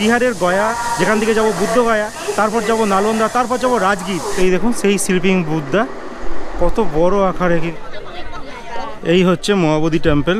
বিহারের গয়া, যেখান থেকে যাব বুদ্ধগয়া, তারপর যাব নালন্দা, তারপর যাব রাজগীর। এই দেখুন সেই শিল্পিং বুদ্ধা, কত বড় আকারে। এই হচ্ছে Mahabodhi temple.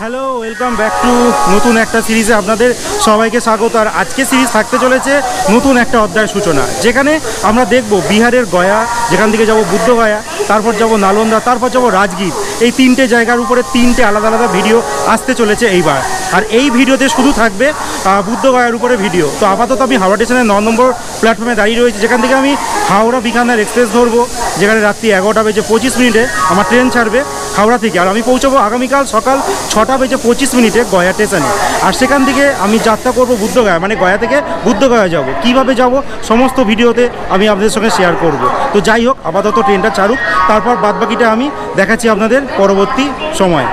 Hello, welcome back to নতুন একটা সিরিজে আপনাদের সবাইকে স্বাগত। আর আজকে সিরিজ থাকতে চলেছে নতুন একটা অধ্যায়ের সূচনা, যেখানে আমরা দেখব বিহারের গয়া, যেখান থেকে যাব বুদ্ধগয়া, তারপর যাব নালন্দা, তারপর যাব রাজগীর। এই তিনটে জায়গার উপরে তিনটে আলাদা আলাদা ভিডিও আসতে চলেছে এইবার। আর এই ভিডিওতে শুধু থাকবে বুদ্ধগয়ার উপরে ভিডিও। তো আপাতত আমি হাওড়া স্টেশনের 9 নম্বর প্ল্যাটফর্মে দাঁড়িয়ে রয়েছি, যেখান থেকে আমি হাওড়া বিকানের এক্সপ্রেস ধরবো, যেখানে রাত্রি 11:25 আমার ট্রেন ছাড়বে হাওড়া থেকে। আর আমি পৌঁছাবো আগামীকাল সকাল 6:25 গয়া স্টেশনে। আর সেখান থেকে আমি যাত্রা করবো বুদ্ধগয়া, মানে গয়া থেকে বুদ্ধগয়া যাব। কিভাবে যাব সমস্ত ভিডিওতে আমি আপনাদের সঙ্গে শেয়ার করব। তো যাই হোক, আপাতত ট্রেনটা ছাড়ুক, তারপর বাদবাকিটা আমি দেখাচ্ছি আপনাদের পরবর্তী সময়।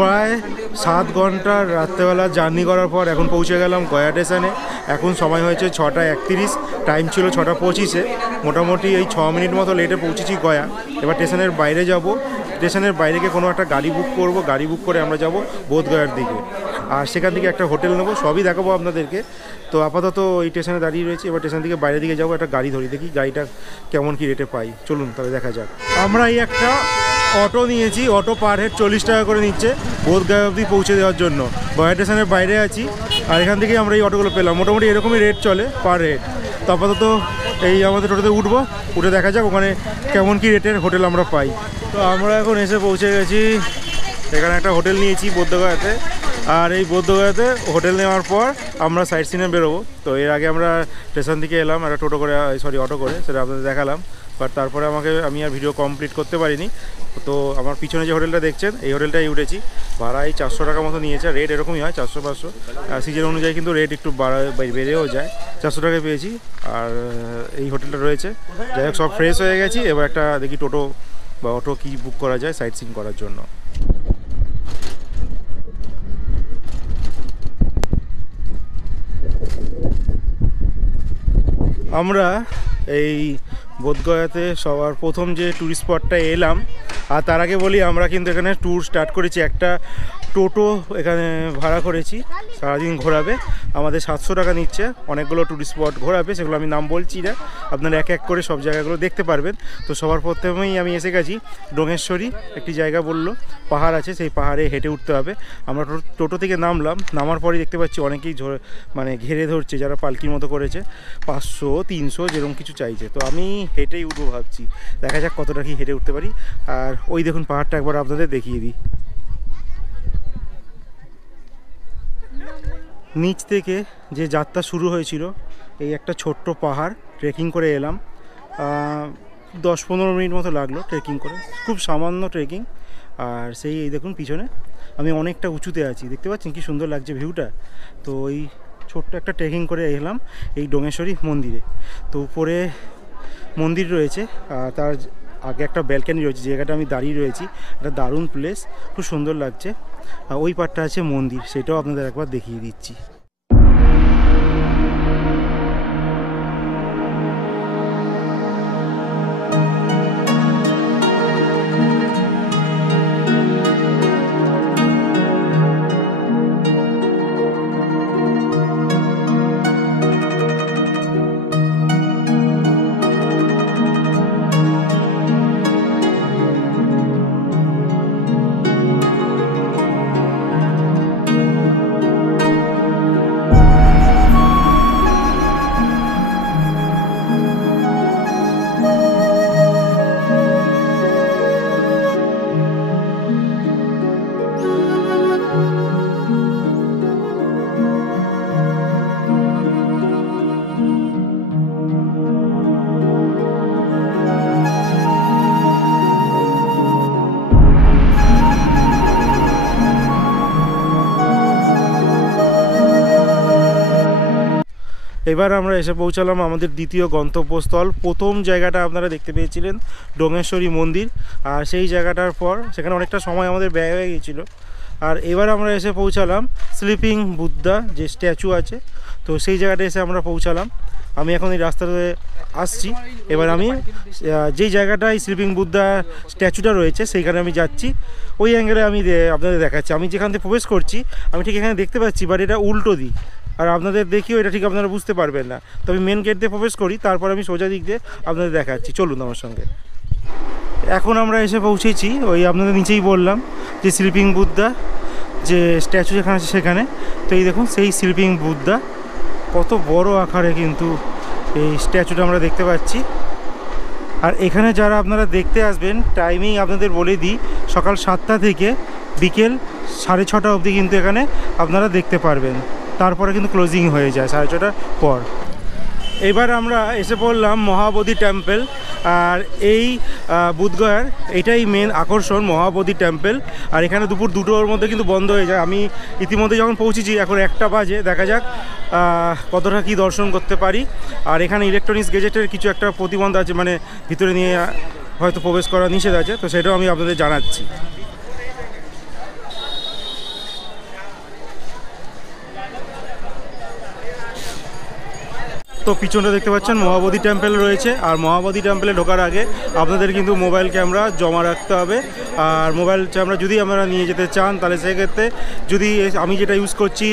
প্রায় 7 ঘন্টার রাত্রেবেলা জার্নি করার পর এখন পৌঁছে গেলাম গয়া স্টেশনে। এখন সময় হয়েছে 6:31, টাইম ছিল 6:25। মোটামুটি এই 6 মিনিট মতো লেটে পৌঁছেছি গয়া। এবার স্টেশনের বাইরে যাব, স্টেশনের বাইরে গিয়ে কোনো একটা গাড়ি বুক করব, গাড়ি বুক করে আমরা যাব বোধগয়ার দিকে। আর সেখান থেকে একটা হোটেল নেবো, সবই দেখাবো আপনাদেরকে। তো আপাতত এই স্টেশনে দাঁড়িয়ে রয়েছি, এবার স্টেশন থেকে বাইরের দিকে যাবো, একটা গাড়ি ধরি, দেখি গাড়িটা কেমন কি রেটে পাই। চলুন তাহলে দেখা যাক। আমরা এই একটা অটো নিয়েছি, অটো পার হেড 40 টাকা করে নিচ্ছে বোধগয়া অবধি পৌঁছে দেওয়ার জন্য। গয়া স্টেশনের বাইরে আছি, আর এখান থেকেই আমরা এই অটোগুলো পেলাম। মোটামুটি এরকমই রেট চলে পার হেড। তো আপাতত এই আমাদের টোটোতে উঠবো, উঠে দেখা যাক ওখানে কেমন কি রেটের হোটেল আমরা পাই। তো আমরা এখন এসে পৌঁছে গেছি, এখানে একটা হোটেল নিয়েছি বোধগয়াতে। আর এই বোধগয়াতে হোটেল নেওয়ার পর আমরা সাইট সিনে বেরোবো। তো এর আগে আমরা স্টেশন থেকে এলাম একটা অটো করে, সেটা আপনাদের দেখালাম। বাট তারপরে আমি আর ভিডিও কমপ্লিট করতে পারিনি। তো আমার পিছনে যে হোটেলটা দেখছেন, এই হোটেলটাই উঠেছি। ভাড়া এই 400 টাকা মতো নিয়েছে, রেট এরকমই হয় 400-500। সিজন অনুযায়ী কিন্তু রেট একটু বেড়েও যায়। 400 টাকায় পেয়েছি। আর এই হোটেলটা রয়েছে। যাই হোক, সব ফ্রেশ হয়ে গেছি। এবার একটা দেখি টোটো বা অটো কি বুক করা যায় সাইট সিন করার জন্য। আমরা এই বোধগয়াতে সবার প্রথম যে ট্যুরিস্ট স্পটটা এলাম, আর তার আগে বলি আমরা কিন্তু এখানে ট্যুর স্টার্ট করেছি। একটা টোটো এখানে ভাড়া করেছি, সারাদিন ঘোরাবে। আমাদের 700 টাকা নিচ্ছে, অনেকগুলো ট্যুরিস্ট স্পট ঘোরাবে, সেগুলো আমি নাম বলছি না, আপনারা এক এক করে সব জায়গাগুলো দেখতে পারবেন। তো সবার প্রথমেই আমি এসে গেছি ডোঙেশ্বরী, একটি জায়গা বললো, পাহাড় আছে, সেই পাহাড়ে হেঁটে উঠতে হবে। আমরা টোটো থেকে নামলাম, নামার পরেই দেখতে পাচ্ছি অনেকেই মানে ঘেরে ধরছে, যারা পালকির মতো করেছে, 500-300 যেরকম কিছু চাইছে। তো আমি হেঁটেই উঠবো ভাবছি, দেখা যাক কতটা কি হেঁটে উঠতে পারি। আর ওই দেখুন পাহাড়টা একবার আপনাদের দেখিয়ে দিই। নিচ থেকে যে যাত্রা শুরু হয়েছিল, এই একটা ছোট্ট পাহাড় ট্রেকিং করে এলাম। 10-15 মিনিট মতো লাগলো ট্রেকিং করে, খুব সামান্য ট্রেকিং। আর এই দেখুন পিছনে আমি অনেকটা উঁচুতে আছি, দেখতে পাচ্ছেন কি সুন্দর লাগছে ভিউটা। তো এই ছোট্ট একটা ট্রেকিং করে এলাম এই ডোঙেশ্বরী মন্দিরে। তো উপরে মন্দির রয়েছে, তার আগে একটা ব্যালকনি রয়েছে, জায়গাটা আমি দাঁড়িয়ে রয়েছি, একটা দারুণ প্লেস, খুব সুন্দর লাগছে। ওই পাটটা আছে মন্দির, সেটাও আপনাদের একবার দেখিয়ে দিচ্ছি। এবার আমরা এসে পৌঁছালাম আমাদের দ্বিতীয় গন্তব্যস্থল। প্রথম জায়গাটা আপনারা দেখতে পেয়েছিলেন ডোঙেশ্বরী মন্দির, আর সেই জায়গাটার পর সেখানে অনেকটা সময় আমাদের ব্যয় হয়ে গিয়েছিলো। আর এবার আমরা এসে পৌঁছালাম স্লিপিং বুদ্ধা যে স্ট্যাচু আছে, তো সেই জায়গাটা এসে আমরা পৌঁছালাম। আমি এখন এই রাস্তাতে আসছি, এবার আমি যেই জায়গাটায় স্লিপিং বুদ্ধা স্ট্যাচুটা রয়েছে সেইখানে আমি যাচ্ছি। ওই অ্যাঙ্গেলে আমি আপনাদের দেখাচ্ছি। আমি যেখান থেকে প্রবেশ করছি আমি ঠিক এখানে দেখতে পাচ্ছি, বাট এটা উল্টো দিক, আর আপনাদের দেখিও এটা ঠিক আপনারা বুঝতে পারবেন না। তো আমি মেন গেট দিয়ে প্রবেশ করি, তারপর আমি সোজা দিক দিয়ে আপনাদের দেখাচ্ছি। চলুন আমার সঙ্গে। এখন আমরা এসে পৌঁছেছি ওই আপনাদের নিচেই বললাম যে স্লিপিং বুদ্ধা যে স্ট্যাচু যেখানে আছে সেখানে। তো এই দেখুন সেই স্লিপিং বুদ্ধা, কত বড় আকারে কিন্তু এই স্ট্যাচুটা আমরা দেখতে পাচ্ছি। আর এখানে যারা আপনারা দেখতে আসবেন টাইমিং আপনাদের বলে দিই, সকাল 7টা থেকে বিকেল 6:30 অবধি কিন্তু এখানে আপনারা দেখতে পারবেন, তারপরে কিন্তু ক্লোজিং হয়ে যায় 6:30টার পর। এবার আমরা এসে পড়লাম মহাবোধি টেম্পল। আর এই বুধগয়ার এটাই মেন আকর্ষণ, মহাবোধি টেম্পল। আর এখানে দুপুর 2টোর মধ্যে কিন্তু বন্ধ হয়ে যায়। আমি ইতিমধ্যে যখন পৌঁছেছি, এখন 1টা বাজে, দেখা যাক কতটা কি দর্শন করতে পারি। আর এখানে ইলেকট্রনিক্স গেজেটের কিছু একটা প্রতিবন্ধ আছে, মানে ভিতরে নিয়ে হয়তো প্রবেশ করা নিষেধ আছে, তো সেটাও আমি আপনাদের জানাচ্ছি। তো পিছনটা দেখতে পাচ্ছেন মহাবোধি টেম্পল রয়েছে। আর মহাবোধি টেম্পলে ঢোকার আগে আপনাদের কিন্তু মোবাইল ক্যামেরা জমা রাখতে হবে। আর মোবাইল ক্যামেরা যদি আপনারা নিয়ে যেতে চান, তাহলে সেক্ষেত্রে যদি আমি যেটা ইউজ করছি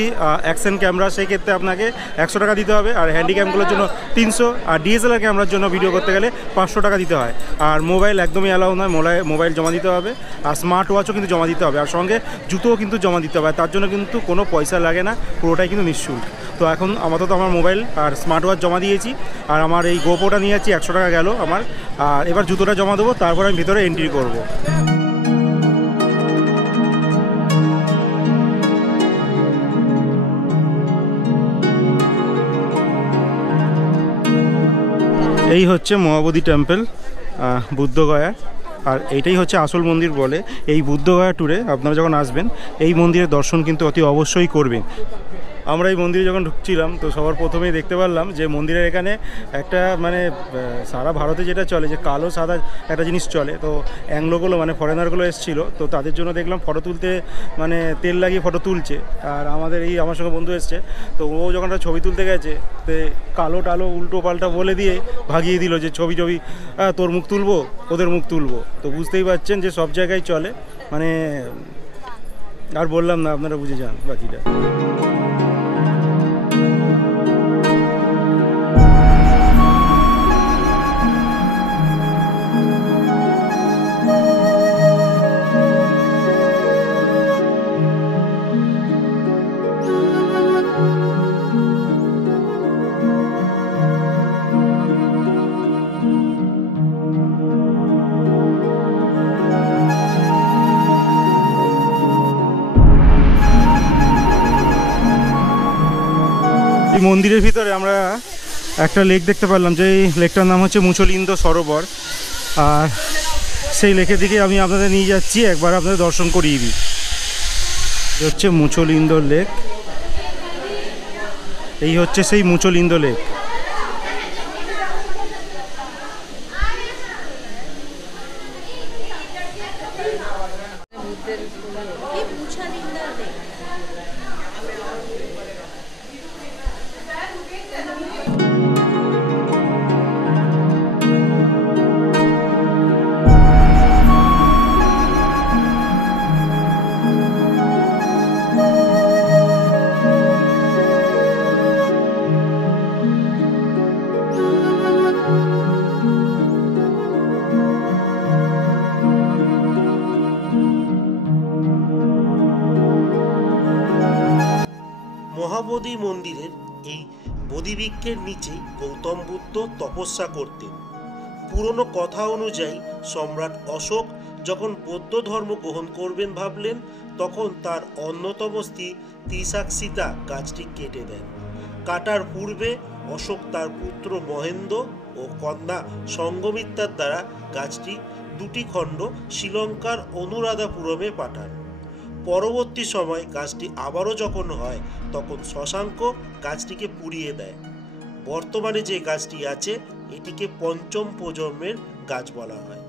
অ্যাকশন ক্যামেরা, সেই ক্ষেত্রে আপনাকে 100 টাকা দিতে হবে। আর হ্যান্ডিক্যামগুলোর জন্য 300, আর ডিএসএলআর ক্যামেরার জন্য ভিডিও করতে গেলে 500 টাকা দিতে হয়। আর মোবাইল একদমই অ্যালাউ নয়, মোবাইল জমা দিতে হবে। আর স্মার্ট ওয়াচও কিন্তু জমা দিতে হবে, আর সঙ্গে জুতোও কিন্তু জমা দিতে হবে। তার জন্য কিন্তু কোনো পয়সা লাগে না, পুরোটাই কিন্তু নিঃশুল্ক। তো এখন আপাতত আমার মোবাইল আর স্মার্ট ওয়াচ জমা দিয়েছি, আর আমার এই গোপোটা নিয়ে যাচ্ছি, 100 টাকা গেল আমার। আর এবার জুতোটা জমা দেবো, তারপর আমি ভিতরে এন্ট্রি করব। এই হচ্ছে মহাবোধি টেম্পল বুদ্ধগয়া। আর এইটাই হচ্ছে আসল মন্দির বলে। এই বুদ্ধগয়া ট্যুরে আপনারা যখন আসবেন, এই মন্দিরের দর্শন কিন্তু অতি অবশ্যই করবেন। আমরা এই মন্দিরে যখন ঢুকছিলাম, তো সবার প্রথমেই দেখতে পারলাম যে মন্দিরের এখানে একটা মানে সারা ভারতে যেটা চলে, যে কালো সাদা একটা জিনিস চলে। তো অ্যাংলোগুলো মানে ফরেনারগুলো এসেছিলো, তো তাদের জন্য দেখলাম ফটো তুলতে মানে তেল লাগিয়ে ফটো তুলছে। আর আমার সঙ্গে বন্ধু এসছে, তো ও যখন একটা ছবি তুলতে গেছে, তো কালো টালো উল্টো পাল্টা বলে দিয়ে ভাগিয়ে দিল যে ছবি তোর মুখ তুলবো, ওদের মুখ তুলবো। তো বুঝতেই পারছেন যে সব জায়গায় চলে, মানে আর বললাম না, আপনারা বুঝে যান বাকিটা। এই মন্দিরের ভিতরে আমরা একটা লেক দেখতে পারলাম, যে এই লেকটার নাম হচ্ছে মুচলিন্দ সরোবর। আর সেই লেকের দিকে আমি আপনাদের নিয়ে যাচ্ছি, একবার আপনাদের দর্শন করিয়ে দিই। হচ্ছে মুচলিন্দ লেক, এই হচ্ছে সেই মুচলিন্দ লেক। মহাবোধি মন্দিরের এই বোধিবৃক্ষের নিচেই গৌতম বুদ্ধ তপস্যা করতেন। পুরনো কথা অনুযায়ী সম্রাট অশোক যখন বৌদ্ধ ধর্ম গ্রহণ করবেন ভাবলেন, তখন তার অন্যতম স্ত্রী ত্রিশাক্ষিতা গাছটি কেটে দেন। কাটার পূর্বে অশোক তার পুত্র মহেন্দ্র ও কন্যা সঙ্ঘমিত্রার দ্বারা গাছটি 2টি খণ্ড শ্রীলঙ্কার অনুরাধাপুরমে পাঠান। পরবর্তী সময় গাছটি আবারও যখন হয়, তখন শশাঙ্ক গাছটিকে পুড়িয়ে দেয়। বর্তমানে যে গাছটি আছে এটিকে পঞ্চম প্রজন্মের গাছ বলা হয়।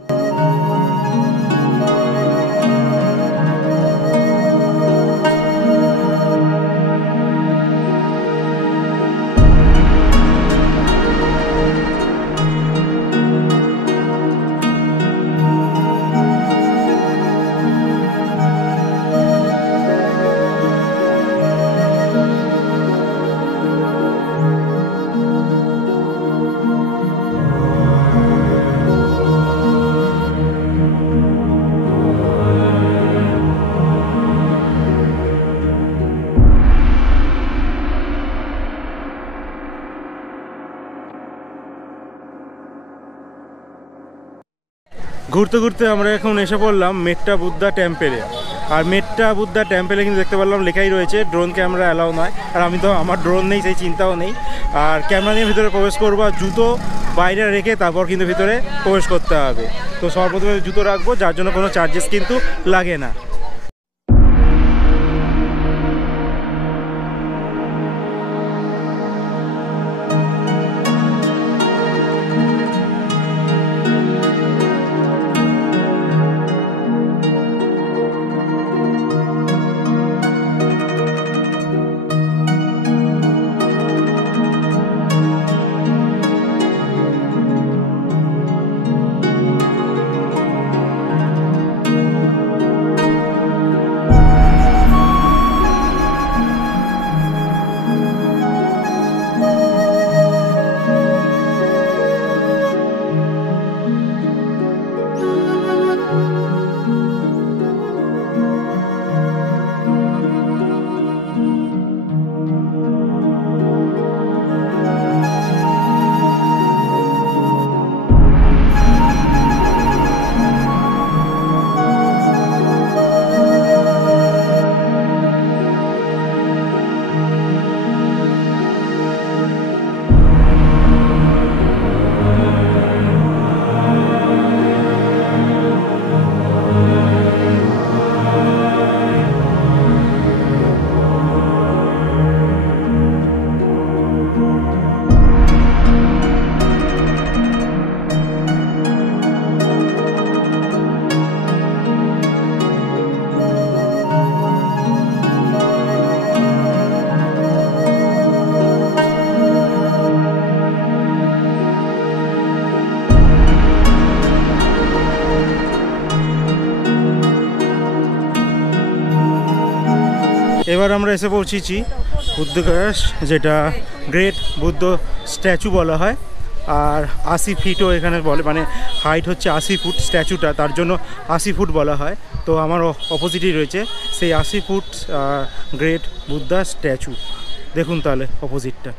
ঘুরতে ঘুরতে আমরা এখন এসে পড়লাম মেট্টা বুদ্ধা টেম্পেলে। আর মেট্টা বুদ্ধা টেম্পেলে কিন্তু দেখতে পারলাম লেখাই রয়েছে ড্রোন ক্যামেরা অ্যালাউ নয়। আর আমি তো আমার ড্রোন নেই, সেই চিন্তাও নেই। আর ক্যামেরা নিয়ে ভিতরে প্রবেশ করবো, আর জুতো বাইরে রেখে তারপর কিন্তু ভিতরে প্রবেশ করতে হবে। তো সর্বপ্রথমে জুতো রাখবো, যার জন্য কোনো চার্জেস কিন্তু লাগে না। এবার আমরা এসে পৌঁছেছি বুদ্ধগয়াস, যেটা গ্রেট বুদ্ধ স্ট্যাচু বলা হয়। আর 80 ফিটও এখানে বলে, মানে হাইট হচ্ছে 80 ফুট স্ট্যাচুটা, তার জন্য 80 ফুট বলা হয়। তো আমার অপোজিটই রয়েছে সেই 80 ফুট গ্রেট বুদ্ধা স্ট্যাচু। দেখুন তাহলে অপোজিটটা।